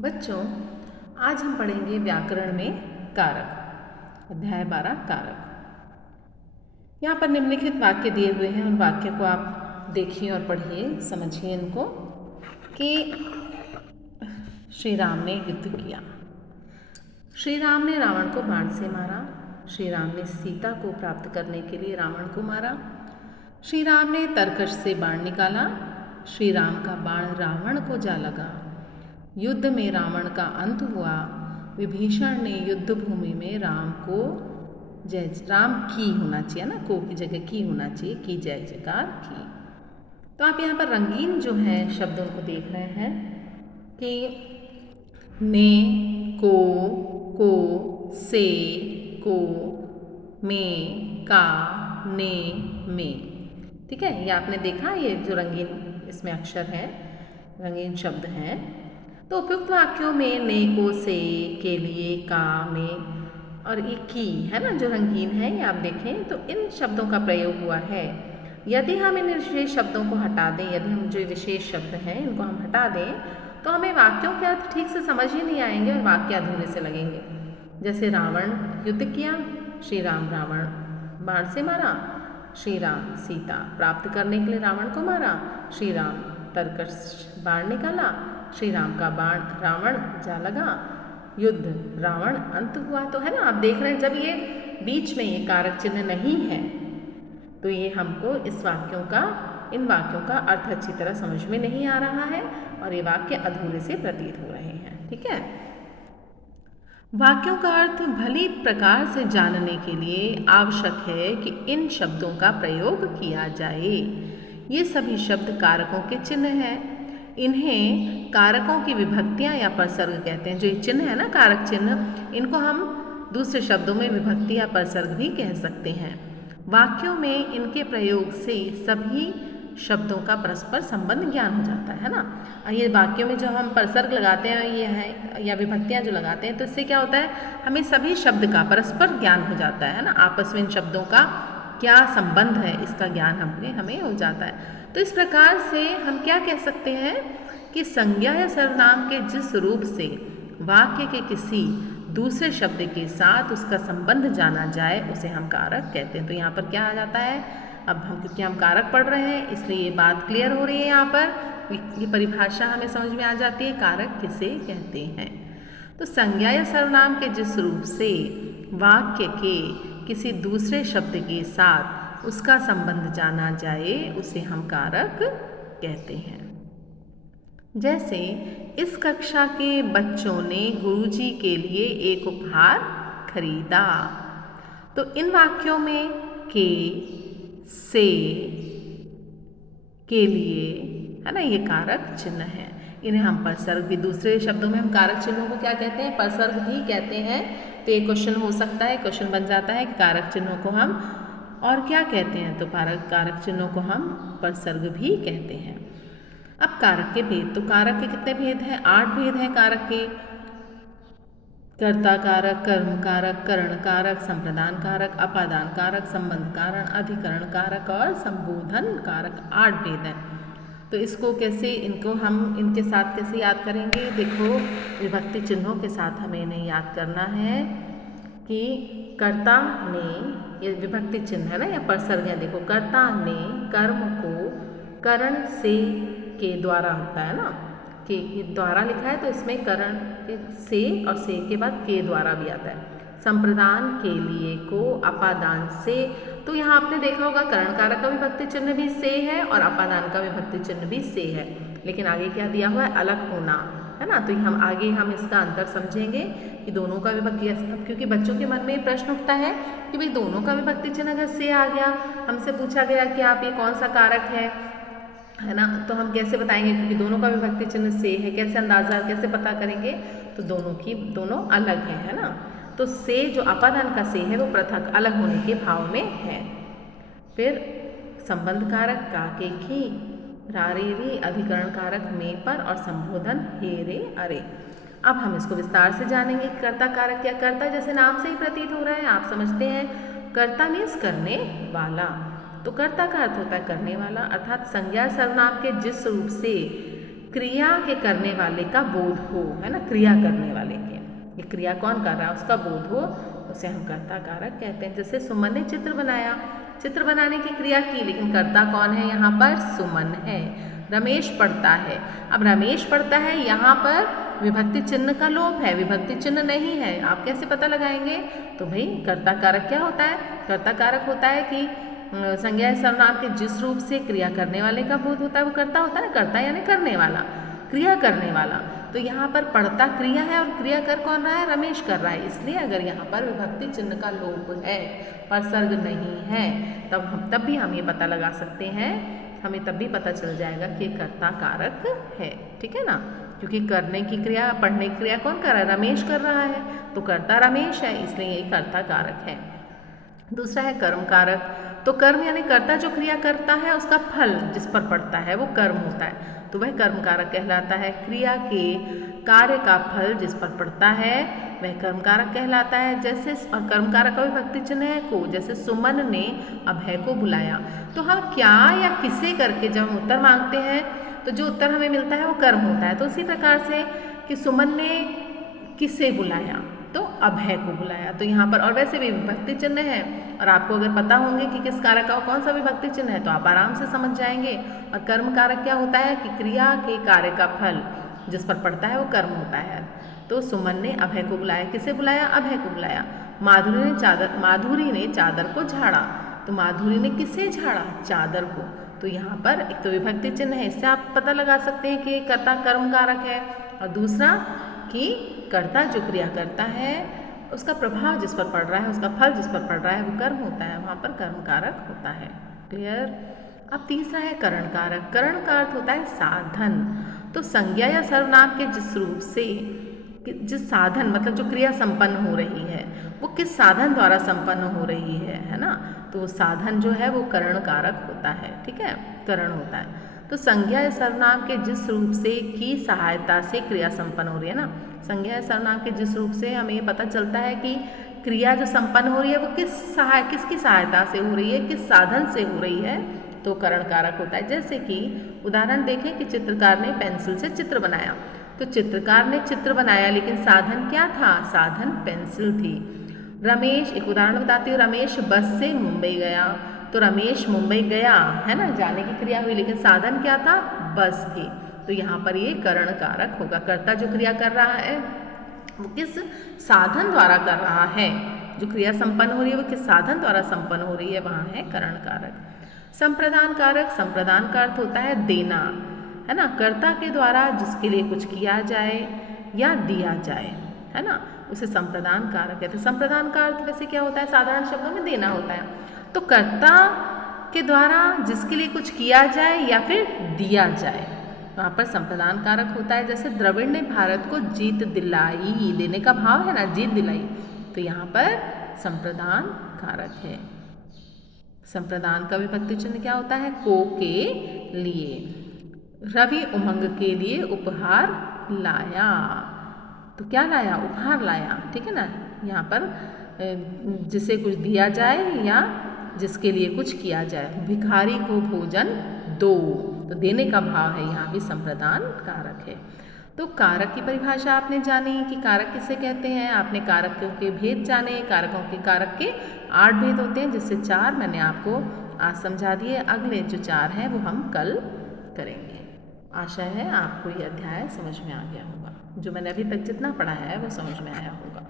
बच्चों, आज हम पढ़ेंगे व्याकरण में कारक, अध्याय 12 कारक। यहाँ पर निम्नलिखित वाक्य दिए हुए हैं। उन वाक्यों को आप देखिए और पढ़िए, समझिए इनको कि श्री राम ने युद्ध किया। श्री राम ने रावण को बाण से मारा। श्री राम ने सीता को प्राप्त करने के लिए रावण को मारा। श्री राम ने तरकश से बाण निकाला। श्री राम का बाण रावण को जा लगा। युद्ध में रावण का अंत हुआ। विभीषण ने युद्ध भूमि में राम को जय राम की होना चाहिए ना, को की जगह की होना चाहिए, की जय जयकार की। तो आप यहाँ पर रंगीन जो है शब्दों को देख रहे हैं कि ने, को, से, को, में, का, ने, में। ठीक है, ये आपने देखा, ये जो रंगीन इसमें अक्षर है, रंगीन शब्द हैं। तो उपयुक्त वाक्यों में ने, को, से, के लिए, का, में और ये की है ना, जो रंगीन है, ये आप देखें तो इन शब्दों का प्रयोग हुआ है। यदि हम इन विशेष शब्दों को हटा दें, यदि हम जो विशेष शब्द हैं इनको हम हटा दें तो हमें वाक्यों के अर्थ ठीक से समझ ही नहीं आएंगे और वाक्य अधूरे से लगेंगे। जैसे रावण युद्ध किया, श्री राम रावण बाण से मारा। श्री राम सीता प्राप्त करने के लिए रावण को मारा। श्री राम तरकश बाण निकाला। श्री राम का बाण रावण जा लगा। युद्ध रावण अंत हुआ। तो है ना, आप देख रहे हैं जब ये बीच में ये कारक चिन्ह नहीं है तो ये हमको इन वाक्यों का अर्थ अच्छी तरह समझ में नहीं आ रहा है और ये वाक्य अधूरे से प्रतीत हो रहे हैं। ठीक है, वाक्यों का अर्थ भली प्रकार से जानने के लिए आवश्यक है कि इन शब्दों का प्रयोग किया जाए। ये सभी शब्द कारकों के चिन्ह हैं। इन्हें कारकों की विभक्तियां या परसर्ग कहते हैं। जो ये चिन्ह है ना, कारक चिन्ह, इनको हम दूसरे शब्दों में विभक्ति या परसर्ग भी कह सकते हैं। वाक्यों में इनके प्रयोग से सभी शब्दों का परस्पर संबंध ज्ञान हो जाता है ना। ये वाक्यों में जो हम परसर्ग लगाते हैं ये है या विभक्तियां जो लगाते हैं तो इससे क्या होता है, हमें सभी शब्द का परस्पर ज्ञान हो जाता है ना, आपस में इन शब्दों का क्या संबंध है इसका ज्ञान हमें हो जाता है। तो इस प्रकार से हम क्या कह सकते हैं कि संज्ञा या सर्वनाम के जिस रूप से वाक्य के किसी दूसरे शब्द के साथ उसका संबंध जाना जाए उसे हम कारक कहते हैं। तो यहाँ पर क्या आ जाता है, अब हम क्योंकि हम कारक पढ़ रहे हैं इसलिए ये बात क्लियर हो रही है। यहाँ पर ये परिभाषा हमें समझ में आ जाती है, कारक किसे कहते हैं। तो संज्ञा या सर्वनाम के जिस रूप से वाक्य के किसी दूसरे शब्द के साथ उसका संबंध जाना जाए उसे हम कारक कहते हैं। जैसे इस कक्षा के बच्चों ने गुरुजी के लिए एक उपहार खरीदा। तो इन वाक्यों में के, से, के लिए है ना, ये कारक चिन्ह है। इन्हें हम परसर्ग भी, दूसरे शब्दों में हम कारक चिन्हों को क्या कहते हैं, परसर्ग भी कहते हैं। तो ये क्वेश्चन हो सकता है, क्वेश्चन बन जाता है कि कारक चिन्हों को हम और क्या कहते हैं, तो कारक चिन्हों को हम परसर्ग भी कहते हैं। अब कारक के भेद, तो कारक के कितने भेद हैं, 8 भेद हैं कारक के। कर्ता कारक, कर्म कारक, करण कारक, संप्रदान कारक, अपादान कारक, संबंध कारण, अधिकरण कारक और संबोधन कारक, 8 भेद हैं। तो इसको कैसे, इनको हम इनके साथ कैसे याद करेंगे, देखो विभक्ति चिन्हों के साथ हमें इन्हें याद करना है कि कर्ता ने, ये विभक्ति चिन्ह है ना या परसर्ग है, देखो कर्ता ने कर्म को करण से के द्वारा होता है ना, के द्वारा लिखा है तो इसमें करण से और से के बाद के द्वारा भी आता है। संप्रदान के लिए को अपादान से, तो यहाँ आपने देखा होगा करण कारक का विभक्ति चिन्ह भी से है और अपादान का विभक्ति चिन्ह भी से है, लेकिन आगे क्या दिया हुआ है, अलग होना, है ना। तो हम आगे इसका अंतर समझेंगे कि दोनों का विभक्ति, क्योंकि बच्चों के मन में प्रश्न उठता है कि भाई दोनों का विभक्ति चिन्ह अगर से आ गया, हमसे पूछा गया कि आप ये कौन सा कारक है ना, तो हम कैसे बताएंगे, क्योंकि दोनों का विभक्ति चिन्ह से है, कैसे अंदाजा, कैसे पता करेंगे, तो दोनों अलग है ना। तो से जो अपादान का से है वो पृथक अलग होने के भाव में है। फिर संबंध कारक का, के, की, रारे रे, अधिकरण कारक में पर और संबोधन हे रे अरे। अब हम इसको विस्तार से जानेंगे। कर्ता कारक क्या, कर्ता जैसे नाम से ही प्रतीत हो रहा है, आप समझते हैं, कर्ता मीन्स करने वाला। तो कर्ता का अर्थ होता है करने वाला, अर्थात संज्ञा सर्वनाम के जिस रूप से क्रिया के करने वाले का बोध हो, है ना, क्रिया करने वाले के, ये क्रिया कौन कर रहा है उसका बोध हो, उसे हम कर्ता कारक कहते हैं। जैसे सुमन ने चित्र बनाया, चित्र बनाने की क्रिया की, लेकिन कर्ता कौन है यहाँ पर, सुमन है। रमेश पढ़ता है, अब रमेश पढ़ता है, यहाँ पर विभक्ति चिन्ह का लोप है, विभक्ति चिन्ह नहीं है, आप कैसे पता लगाएंगे, तो भाई कर्ता कारक क्या होता है, कर्ता कारक होता है कि संज्ञा सर्वनाम के जिस रूप से क्रिया करने वाले का बोध होता है वो कर्ता होता है ना, कर्ता यानी करने वाला, क्रिया करने वाला। तो यहाँ पर पढ़ता क्रिया है और क्रिया कर कौन रहा है, रमेश कर रहा है, इसलिए अगर यहाँ पर विभक्ति चिन्ह का लोप है, परसर्ग नहीं है, तब भी हम ये पता लगा सकते हैं, हमें तब भी पता चल जाएगा कि ये कर्ता कारक है, ठीक है ना, क्योंकि करने की क्रिया, पढ़ने की क्रिया कौन कर रहा है, रमेश कर रहा है, तो कर्ता रमेश है, इसलिए ये कर्ता कारक है। दूसरा है कर्म कारक, तो कर्म यानी कर्ता जो क्रिया करता है उसका फल जिस पर पड़ता है वो कर्म होता है, तो वह कर्म कारक कहलाता है। क्रिया के कार्य का फल जिस पर पड़ता है वह कर्म कारक कहलाता है। जैसे, और कर्म कारक का विभक्ति चिन्ह है को, जैसे सुमन ने अभय को बुलाया, तो हम क्या या किसे करके जब हम उत्तर मांगते हैं तो जो उत्तर हमें मिलता है वो कर्म होता है। तो उसी प्रकार से कि सुमन ने किसे बुलाया, तो अभय को बुलाया, तो यहाँ पर और वैसे भी विभक्ति चिन्ह है, और आपको अगर पता होंगे कि किस कारक का कौन सा विभक्ति चिन्ह है तो आप आराम से समझ जाएंगे। और कर्म कारक क्या होता है कि क्रिया के कार्य का फल जिस पर पड़ता है वो कर्म होता है। तो सुमन ने अभय को बुलाया, किसे बुलाया, अभय को बुलाया। माधुरी ने चादर को झाड़ा, तो माधुरी ने किसे झाड़ा, चादर को, तो यहाँ पर एक तो विभक्ति चिन्ह है, इससे आप पता लगा सकते हैं कि कर्ता कर्म कारक है, और दूसरा कि कर्ता जो क्रिया करता है उसका प्रभाव जिस पर पड़ रहा है, उसका फल जिस पर पड़ रहा है वो कर्म होता है, वहाँ पर कर्म कारक होता है। क्लियर। अब तीसरा है करण कारक। करण का अर्थ होता है साधन, तो संज्ञा या सर्वनाम के जिस रूप से, जिस साधन मतलब जो क्रिया संपन्न हो रही है वो किस साधन द्वारा संपन्न हो रही है ना, तो साधन जो है वो करण कारक होता है, ठीक है, करण होता है। तो संज्ञा या सर्वनाम के जिस रूप से की सहायता से क्रिया संपन्न हो रही है ना, संज्ञा या सर्वनाम के जिस रूप से हमें ये पता चलता है कि क्रिया जो संपन्न हो रही है वो किसकी सहायता से हो रही है, किस साधन से हो रही है, तो करण कारक होता है। जैसे कि उदाहरण देखें कि चित्रकार ने पेंसिल से चित्र बनाया, तो चित्रकार ने चित्र बनाया लेकिन साधन क्या था, साधन पेंसिल थी। रमेश, एक उदाहरण बताती हूँ, रमेश बस से मुंबई गया, तो रमेश मुंबई गया, है ना, जाने की क्रिया हुई लेकिन साधन क्या था, बस थी, तो यहाँ पर ये करण कारक होगा। कर्ता जो क्रिया कर रहा है वो किस साधन द्वारा कर रहा है, जो क्रिया संपन्न हो रही है वो किस साधन द्वारा संपन्न हो रही है, वहाँ है करण कारक। संप्रदान कारक, संप्रदान का अर्थ होता है देना, है ना, कर्ता के द्वारा जिसके लिए कुछ किया जाए या दिया जाए, है ना, उसे संप्रदान कारक कहते हैं। संप्रदान का अर्थ वैसे क्या होता है, साधारण शब्दों में देना होता है, तो कर्ता के द्वारा जिसके लिए कुछ किया जाए या फिर दिया जाए, वहाँ पर संप्रदान कारक होता है। जैसे द्रविड़ ने भारत को जीत दिलाई, देने का भाव है ना, जीत दिलाई, तो यहाँ पर संप्रदान कारक है। संप्रदान का विभक्ति चिन्ह क्या होता है, को के लिए। रवि उमंग के लिए उपहार लाया, तो क्या लाया, उपहार लाया, ठीक है ना, यहाँ पर जिसे कुछ दिया जाए या जिसके लिए कुछ किया जाए। भिखारी को भोजन दो, तो देने का भाव है, यहाँ भी संप्रदान कारक है। तो कारक की परिभाषा आपने जानी कि कारक किसे कहते हैं, आपने कारकों के भेद जाने, कारक के 8 भेद होते हैं, जिससे 4 मैंने आपको आज समझा दिए। अगले जो 4 हैं वो हम कल करेंगे। आशा है आपको ये अध्याय समझ में आ गया होगा, जो मैंने अभी तक जितना पढ़ाया है वो समझ में आया होगा।